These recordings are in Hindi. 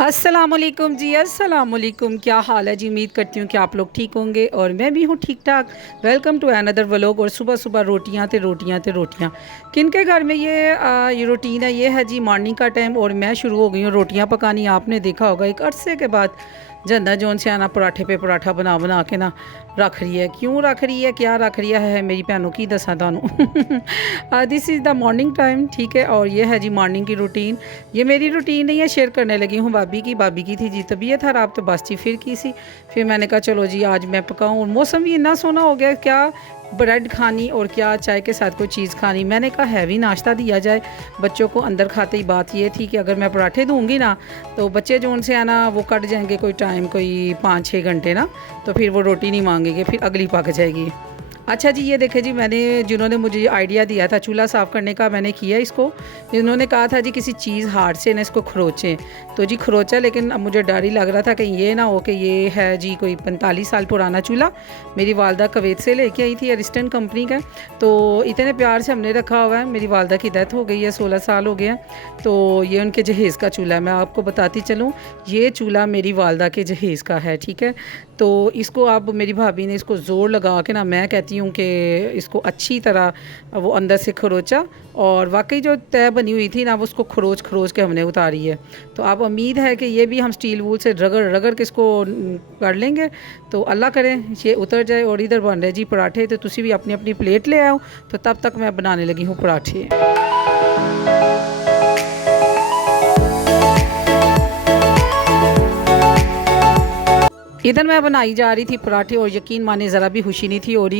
अस्सलामुअलैकुम जी, अस्सलामुअलैकुम। क्या हाल है जी? उम्मीद करती हूँ कि आप लोग ठीक होंगे और मैं भी हूँ ठीक ठाक। Welcome to another vlog. और सुबह सुबह रोटियाँ ते रोटियाँ ते रोटियाँ, किन के घर में ये रूटीन है? ये है जी मॉर्निंग का टाइम और मैं शुरू हो गई हूँ रोटियाँ पकानी। आपने देखा होगा एक अरसे के बाद जंदा जौन से आना पराठे पे पराठा बना बना के ना रख रही है। क्यों रख रही है, क्या रख रही है मेरी भैनों की दसा थानू। This is the morning time, ठीक है। और ये है जी मॉर्निंग की रूटीन। ये मेरी रूटीन नहीं है, शेयर करने लगी हूँ भाभी की थी जी तबीयत ख़राब, तो बस जी फिर की सी। फिर मैंने कहा चलो जी आज मैं पकाऊँ। और मौसम भी इतना सोना हो गया, क्या ब्रेड खानी और क्या चाय के साथ कोई चीज़ खानी। मैंने कहा हैवी नाश्ता दिया जाए बच्चों को। अंदर खाते ही बात ये थी कि अगर मैं पराठे दूँगी ना तो बच्चे जो उनसे है ना वो कट जाएंगे कोई टाइम, कोई 5-6 घंटे ना, तो फिर वो रोटी नहीं मांगेंगे, फिर अगली पक जाएगी। अच्छा जी, ये देखे जी, मैंने जिन्होंने मुझे आइडिया दिया था चूल्हा साफ़ करने का, मैंने किया इसको। इन्होंने कहा था जी किसी चीज़ हार्ड से ना इसको खरोचें, तो जी खरोचा। लेकिन अब मुझे डर ही लग रहा था कहीं ये ना हो कि ये है जी कोई 45 साल पुराना चूल्हा। मेरी वालदा कुवैत से लेके आई थी, अरिस्टन कंपनी का। तो इतने प्यार से हमने रखा हुआ है। मेरी वालदा की डेथ हो गई है, 16 साल हो गए हैं। तो ये उनके जहेज़ का चूल्हा है। मैं आपको बताती चलूँ, ये चूल्हा मेरी वालदा के जहेज़ का है, ठीक है। तो इसको अब मेरी भाभी ने इसको ज़ोर लगा के ना, मैं कहती हूँ कि इसको अच्छी तरह वो अंदर से खरोचा, और वाकई जो तय बनी हुई थी ना वो उसको खरोच खरोच के हमने उतारी है। तो अब उम्मीद है कि ये भी हम स्टील वूल से रगड़ रगड़ के इसको कर लेंगे। तो अल्लाह करे ये उतर जाए। और इधर बन रहे जी पराठे, तो तुसी भी अपनी अपनी प्लेट ले आओ। तो तब तक मैं बनाने लगी हूँ पराठे। इधर मैं बनाई जा रही थी पराठे, और यकीन माने ज़रा भी खुशी नहीं थी। और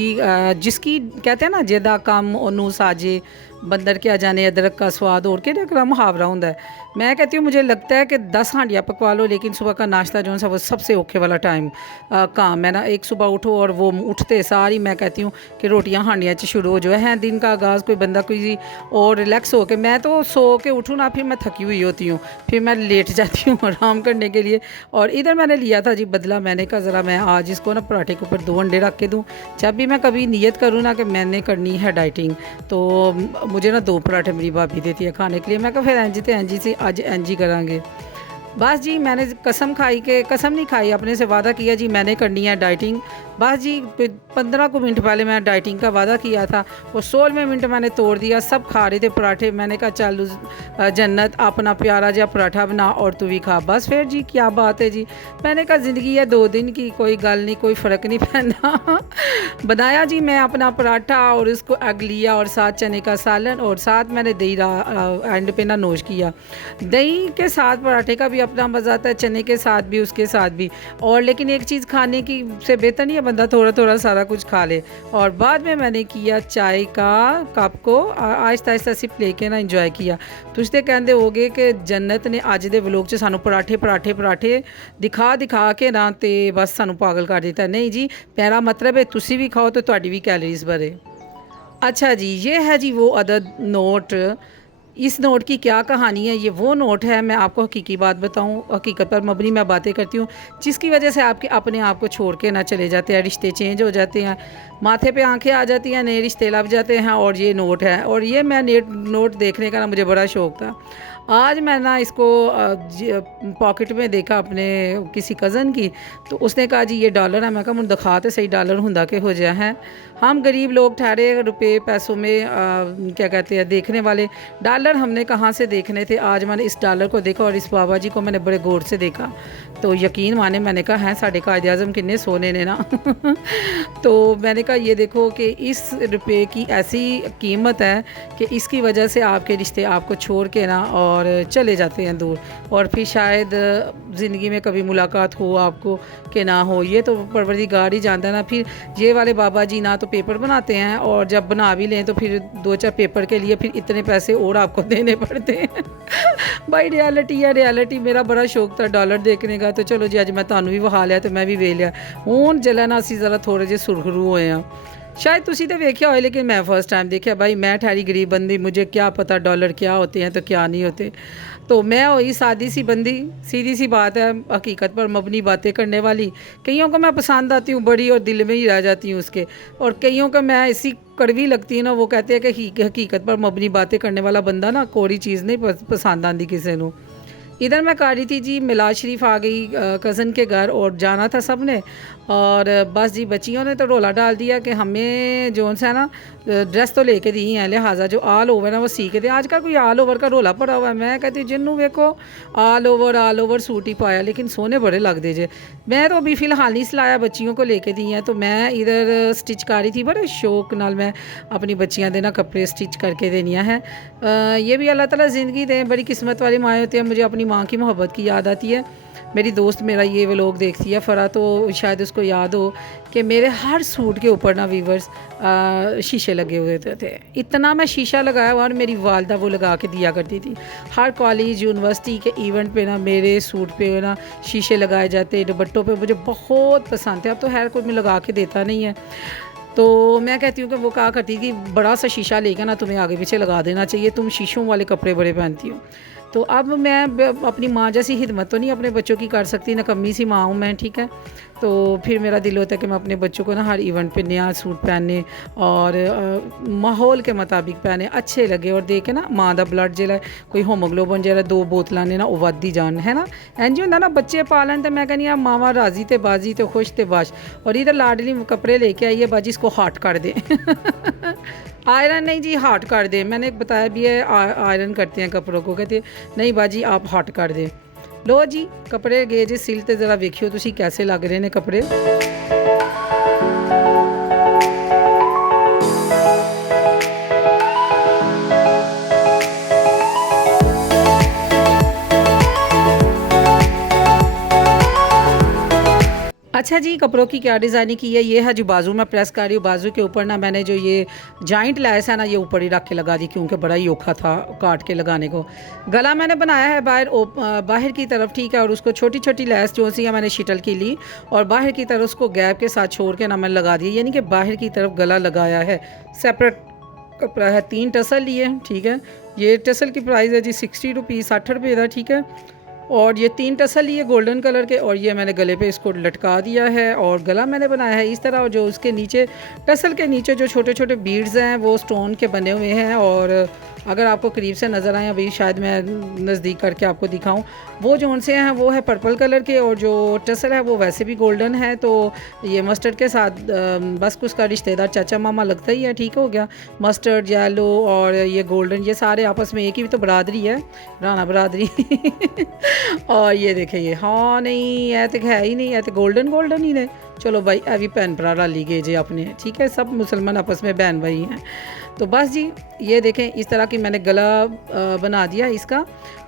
जिसकी कहते हैं ना जेदा कम ओनू साजे, बंदर के आ जाने अदरक का स्वाद। और के मुहावरा होता है। मैं कहती हूँ मुझे लगता है कि 10 हांडियाँ पकवा लो, लेकिन सुबह का नाश्ता जो है वो सबसे औखे वाला टाइम काम है ना। एक सुबह उठो और वो उठते सारी मैं कहती हूँ कि रोटियाँ हांडियाँ शुरू हो जो है दिन का आगाज़। कोई बंदा कोई और रिलैक्स हो के, मैं तो सो के उठूँ ना, फिर मैं थकी हुई होती हूँ, फिर मैं लेट जाती हूँ आराम करने के लिए। और इधर मैंने लिया था जी बदला। मैंने कहा ज़रा मैं आज इसको ना पराठे के ऊपर 2 अंडे रख के दूँ। जब भी मैं कभी नियत करूँ ना कि मैंने करनी है डाइटिंग, तो मुझे ना 2 पराठे मेरी भाभी देती है खाने के लिए। मैं कहा फिर एंजी तो एंजी से आज एंजी करांगे। बस जी मैंने कसम खाई, के कसम नहीं खाई, अपने से वादा किया जी मैंने करनी है डाइटिंग। बस जी 15 को मिनट पहले मैं डाइटिंग का वादा किया था, और 16वें मिनट मैंने तोड़ दिया। सब खा रहे थे पराठे। मैंने कहा चल जन्नत अपना प्यारा जा पराठा बना और तू भी खा। बस फिर जी क्या बात है जी। मैंने कहा ज़िंदगी है 2 दिन की, कोई गल नहीं, कोई फ़र्क नहीं पैंदा। बनाया जी मैं अपना पराठा और उसको एग लिया, और साथ चने का सालन, और साथ मैंने दही एंड पे ना नोश किया। दही के साथ पराठे का भी अपना मज़ा आता है, चने के साथ भी, उसके साथ भी। और लेकिन एक चीज़ खाने की से बेहतर नहीं है बंदा थोड़ा थोड़ा सारा कुछ खा ले। और बाद में मैंने किया चाय का कप को आहिस्ता आहिस्ता सिप लेके ना इंजॉय किया। तुझते कहते होगे कि जन्नत ने अज दे व्लॉग च सानू पराठे पराठे पराठे दिखा दिखा के ना ते बस सानू पागल कर दिता। नहीं जी, मेरा मतलब है तुसी भी खाओ तो तुहाडी भी कैलोरीज बढ़े। अच्छा जी, ये है जी वो अदद नोट। इस नोट की क्या कहानी है? ये वो नोट है, मैं आपको हकीकी बात बताऊं, हकीकत पर मबनी मैं बातें करती हूँ, जिसकी वजह से आपके अपने आप को छोड़ के ना चले जाते हैं, रिश्ते चेंज हो जाते हैं, माथे पे आंखें आ जाती हैं, नए रिश्ते लग जाते हैं। और ये नोट है, और ये मैं नोट देखने का ना मुझे बड़ा शौक़ था। आज मैं ना इसको पॉकेट में देखा अपने किसी कज़न की, तो उसने कहा जी ये डॉलर है। मैं कहा मुझे दिखा तो सही डॉलर हुंदा के हो जाए हैं। हम गरीब लोग ठहरे रुपए पैसों में क्या कहते हैं देखने वाले, डॉलर हमने कहाँ से देखने थे। आज मैंने इस डॉलर को देखा और इस बाबा जी को मैंने बड़े गौर से देखा, तो यकीन माने मैंने कहा हैं साढ़े कायदे आज़म किन्ने सोने ने ना। तो मैंने कहा ये देखो कि इस रुपये की ऐसी कीमत है कि इसकी वजह से आपके रिश्ते आपको छोड़ के ना और चले जाते हैं दूर, और फिर शायद ज़िंदगी में कभी मुलाकात हो आपको कि ना हो। ये तो परवरदिगार ही जानता है ना। फिर ये वाले बाबा जी ना तो पेपर बनाते हैं, और जब बना भी लें तो फिर 2-4 पेपर के लिए फिर इतने पैसे और आपको देने पड़ते हैं। भाई रियलिटी है, रियलिटी। मेरा बड़ा शौक था डॉलर देखने का, तो चलो जी अज मैं तुहानू भी विखा लिया, तो मैं भी वे लिया। हुण जल्लै ना असीं ज़रा थोड़े जे सुरखरू होए हैं। शायद तुसी तो वेख्या होए, लेकिन मैं फर्स्ट टाइम देखा। भाई मैं ठहरी गरीब बंदी, मुझे क्या पता डॉलर क्या होते हैं तो क्या नहीं होते। तो मैं हुई सादी सी बंदी, सीधी सी बात है, हकीकत पर मबनी बातें करने वाली। कईयों को मैं पसंद आती हूँ बड़ी, और दिल में ही रह जाती हूँ उसके। और कईयों को मैं ऐसी कड़वी लगती है ना, वो कहते हैं कि हकीकत पर मबनी बातें करने वाला बंदा ना कोरी चीज़ नहीं पसंद आती किसी को। इधर मैं कर रही थी जी, मिलाद शरीफ आ गई कज़न के घर और जाना था सब ने। और बस जी बच्चियों ने तो रोला डाल दिया कि हमें जो सा ना ड्रेस तो लेके दी हैं, लिहाजा जो आल ओवर ना वो सी के दे। आजकल कोई आल ओवर का रोला पड़ा हुआ है। मैं कहती हूँ जिन्नू देखो आल ओवर सूट ही पाया, लेकिन सोने बड़े लगते जे। मैं तो अभी फ़िलहाल नहीं सिलाया, बच्चियों को लेके दी हैं। तो मैं इधर स्टिच कर रही थी, बड़े शौक नाल मैं अपनी बच्चियां दे ना कपड़े स्टिच करके देनियाँ हैं। ये भी अल्लाह ताला ज़िंदगी दे, बड़ी किस्मत वाले माए होते हैं। मुझे अपनी माँ की मोहब्बत की याद आती है। मेरी दोस्त मेरा ये व्लॉग देखती है फ़रा, तो शायद उसको याद हो कि मेरे हर सूट के ऊपर ना वीवर्स शीशे लगे हुए थे। इतना मैं शीशा लगाया हुआ, और मेरी वालदा वो लगा के दिया करती थी। हर कॉलेज यूनिवर्सिटी के इवेंट पे ना मेरे सूट पे ना शीशे लगाए जाते, दुपट्टों पे। मुझे बहुत पसंद थे। अब तो खैर कोई में लगा के देता नहीं है। तो मैं कहती हूँ कि वो कहा करती कि बड़ा सा शीशा लेकर ना तुम्हें आगे पीछे लगा देना चाहिए, तुम शीशों वाले कपड़े बड़े पहनती हो। तो अब मैं अपनी माँ जैसी हिदमत तो नहीं अपने बच्चों की कर सकती, नकम्मी सी माँ हूँ मैं, ठीक है। तो फिर मेरा दिल होता है कि मैं अपने बच्चों को ना हर इवेंट पे नया सूट पहने और माहौल के मुताबिक पहने, अच्छे लगे। और देखे ना माँ का ब्लड जो कोई होमोग्लोबन जो 2 बोतलों ने ना वो वधी जान, है ना। इंज होंदा ना बच्चे पालन। तो मैं कहनी मावा राजी ते बाजी ते खुश ते बाश। और इधर लाडली कपड़े लेके आई है, बाजी इसको हॉट कर दे। आयरन नहीं जी, हॉट कर दे। मैंने बताया भी है आयरन करते हैं कपड़ों को, कहते नहीं बाजी आप हॉट कर दे। लो जी कपड़े गए जी सिल, ते ज़रा वेखियो तुसी कैसे लग रहे हैं कपड़े। अच्छा जी, कपड़ों की क्या डिज़ाइनिंग की है। ये है जो बाजू में प्रेस कर रही हूँ। बाजू के ऊपर ना मैंने जो ये जॉइंट लैस है ना, ये ऊपर ही रख के लगा दी, क्योंकि बड़ा ही औखा था काट के लगाने को। गला मैंने बनाया है बाहर की तरफ, ठीक है। और उसको छोटी छोटी लैस जो सी है मैंने शिटल की ली, और बाहर की तरफ उसको गैप के साथ छोड़ के ना मैंने लगा दिया, यानी कि बाहर की तरफ गला लगाया है। सेपरेट कपड़ा है, 3 टसल लिए, ठीक है। ये टसल की प्राइस है जी 60 रुपीज़, 60 रुपये था, ठीक है। और ये 3 टसल लिए गोल्डन कलर के, और ये मैंने गले पे इसको लटका दिया है। और गला मैंने बनाया है इस तरह, और जो उसके नीचे टसल के नीचे जो छोटे छोटे बीड्स हैं वो स्टोन के बने हुए हैं। और अगर आपको करीब से नज़र आए, अभी शायद मैं नज़दीक करके आपको दिखाऊं, वो जो से हैं वो है पर्पल कलर के, और जो टसल है वो वैसे भी गोल्डन है। तो ये मस्टर्ड के साथ बस उसका रिश्तेदार चाचा मामा लगता ही है, ठीक हो गया। मस्टर्ड, येलो और ये गोल्डन, ये सारे आपस में एक ही तो बरादरी है, राना बरादरी। और ये देखे ये, हाँ नहीं है तो है ही नहीं है, तो गोल्डन गोल्डन ही ने। चलो भाई अभी भैन भरा रली गए जे अपने, ठीक है। सब मुसलमान आपस में बहन भाई हैं। तो बस जी ये देखें इस तरह की मैंने गला बना दिया इसका।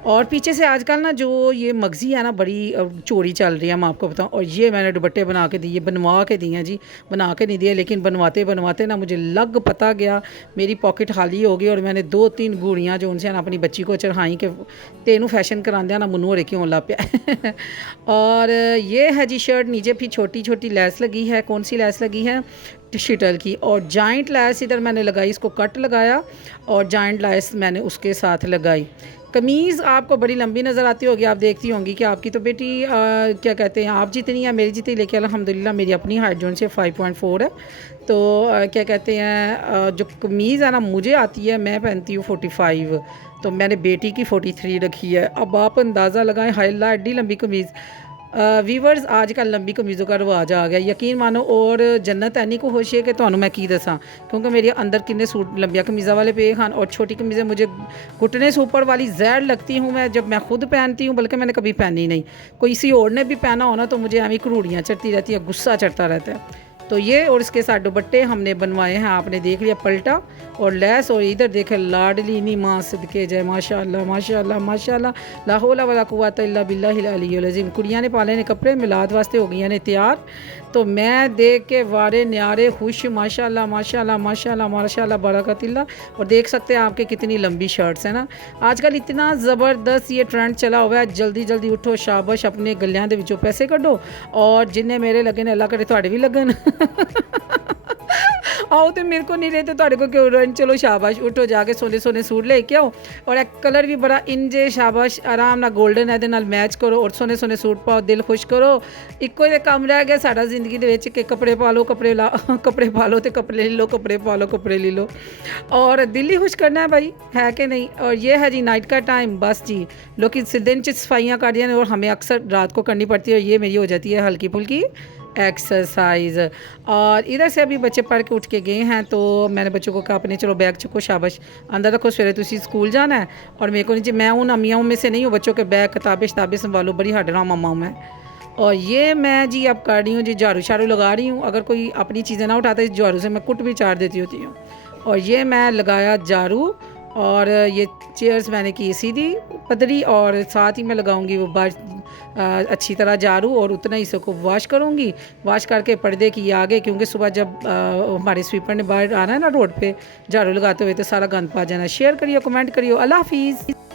और पीछे से आजकल ना जो ये मगज़ी है ना बड़ी चोरी चल रही है, मैं आपको बताऊं। और ये मैंने दुपट्टे बना के दिए, बनवा के दिए हैं जी, बना के नहीं दिए, लेकिन बनवाते बनवाते ना मुझे लग पता गया, मेरी पॉकेट खाली हो गई। और मैंने 2-3 गुड़ियाँ जो उनसे ना अपनी बच्ची को चढ़ाई कि तेनू फैशन करांदे ना मुनू हो क्यों ला पाया। और ये है जी शर्ट, नीचे भी छोटी छोटी लैस लगी है। कौन सी लैस लगी है? शिटल की। और जॉइंट लैस इधर मैंने लगाई, इसको कट लगाया और जॉइंट लैस मैंने उसके साथ लगाई। कमीज़ आपको बड़ी लंबी नज़र आती होगी, आप देखती होंगी कि आपकी तो बेटी क्या कहते हैं, आप जितनी है मेरी जितनी, लेकिन अल्हम्दुलिल्लाह मेरी अपनी हाइट जो से 5.4 है। तो क्या कहते हैं जो कमीज़ है ना मुझे आती है, मैं पहनती हूँ 45, तो मैंने बेटी की 43 रखी है। अब आप अंदाज़ा लगाएं, हाय ला एड्डी लंबी कमीज़। वीवर्स आजकल लंबी कमीज़ों का रिवाज आ गया, यकीन मानो। और जन्नत ऐनी को खुश है कि तुहानू मैं की दसा, क्योंकि मेरे अंदर किन्ने सूट लंबिया कमीज़ा वाले पे खान, और छोटी कमीज़ें मुझे घुटने से ऊपर वाली जैड लगती हूँ मैं, जब मैं खुद पहनती हूँ, बल्कि मैंने कभी पहनी नहीं। कोई इसी और ने भी पहना होना तो मुझे हमें करूड़ियाँ चढ़ती रहती है, गुस्सा चढ़ता रहता है। तो ये और इसके साथ दुपट्टे हमने बनवाए हैं, आपने देख लिया पलटा और लैस। और इधर देखे लाडली नी माँ सदके जय, माशाअल्लाह माशाअल्लाह माशाअल्लाह, ला हौला वला कुव्वता इल्ला बिल्लाहिल अलिय्युल अज़ीम। कुड़ियाँ ने पाले ने कपड़े मिलाद वास्ते हो गई ने तैयार। तो मैं देख के वारे न्यारे खुश, माशाअल्लाह माशाअल्लाह माशाअल्लाह माशाअल्लाह बरकतिल्लाह। और देख सकते हैं आपके कितनी लंबी शर्ट्स है ना। आजकल इतना ज़बरदस्त ये ट्रेंड चला हुआ है, जल्दी जल्दी उठो शाबाश, अपने गलियां दे विचों पैसे कढ़ो, और जिन्हें मेरे लगे ने अल्लाह करे तुहाडे भी लगन। आओ तो मेरे को नहीं रहे तो ਤੁਹਾਡੇ को क्यों रन चलो शाबाश उठो जाके सोने सोने सूट लेके आओ और एक कलर भी बड़ा इंजे शाबाश आराम ਨਾਲ 골ਡਨ ਇਹਦੇ ਨਾਲ ਮੈਚ ਕਰੋ ਔਰ ਸੋਨੇ ਸੋਨੇ ਸੂਟ ਪਾਓ ਦਿਲ ਖੁਸ਼ ਕਰੋ ਇੱਕੋ ਹੀ ਕੰਮ ਰਹਿ ਗਿਆ ਸਾਡਾ ਜ਼ਿੰਦਗੀ ਦੇ ਵਿੱਚ ਕਿ ਕੱਪੜੇ ਪਾ ਲਓ ਕੱਪੜੇ ਪਾ ਲਓ ਤੇ ਕੱਪੜੇ ਲੈ ਲਓ ਕੱਪੜੇ ਪਾ ਲਓ ਕੱਪੜੇ ਲੈ ਲਓ और दिल ही खुश करना है भाई है कि नहीं। और ये है जी नाइट का टाइम बस जी लोग दिन च सफाइयाँ कर दिया और हमें अक्सर रात को करनी पड़ती है और ये मेरी हो जाती है हल्की फुल्की एक्सरसाइज। और इधर से अभी बच्चे पढ़ के उठ के गए हैं तो मैंने बच्चों को कहा अपने चलो बैग चुको शाबाश अंदर रखो सवेरे तुसी स्कूल जाना है और मेरे को नहीं जी मैं उन अम्मियों में से नहीं हूँ बच्चों के बैग किताबें शताबें संभालो बड़ी हडरा मामा हूँ मैं। और ये मैं जी अब कर रही हूँ जी झाड़ू शाड़ू लगा रही हूँ अगर कोई अपनी चीज़ें ना उठाता इस झाड़ू से मैं कुट भी चार देती होती हूँ। और ये मैं लगाया झाड़ू और ये चेयर्स मैंने की सीधी पतली और साथ ही मैं लगाऊंगी वो अच्छी तरह झाड़ू और उतना ही इसको वॉश करूंगी वॉश करके पर्दे की आगे क्योंकि सुबह जब हमारे स्वीपर ने बाहर आना है ना रोड पे झाड़ू लगाते हुए तो सारा गंद पा जाना। शेयर करिए कमेंट करिए अल्लाह हाफिज़।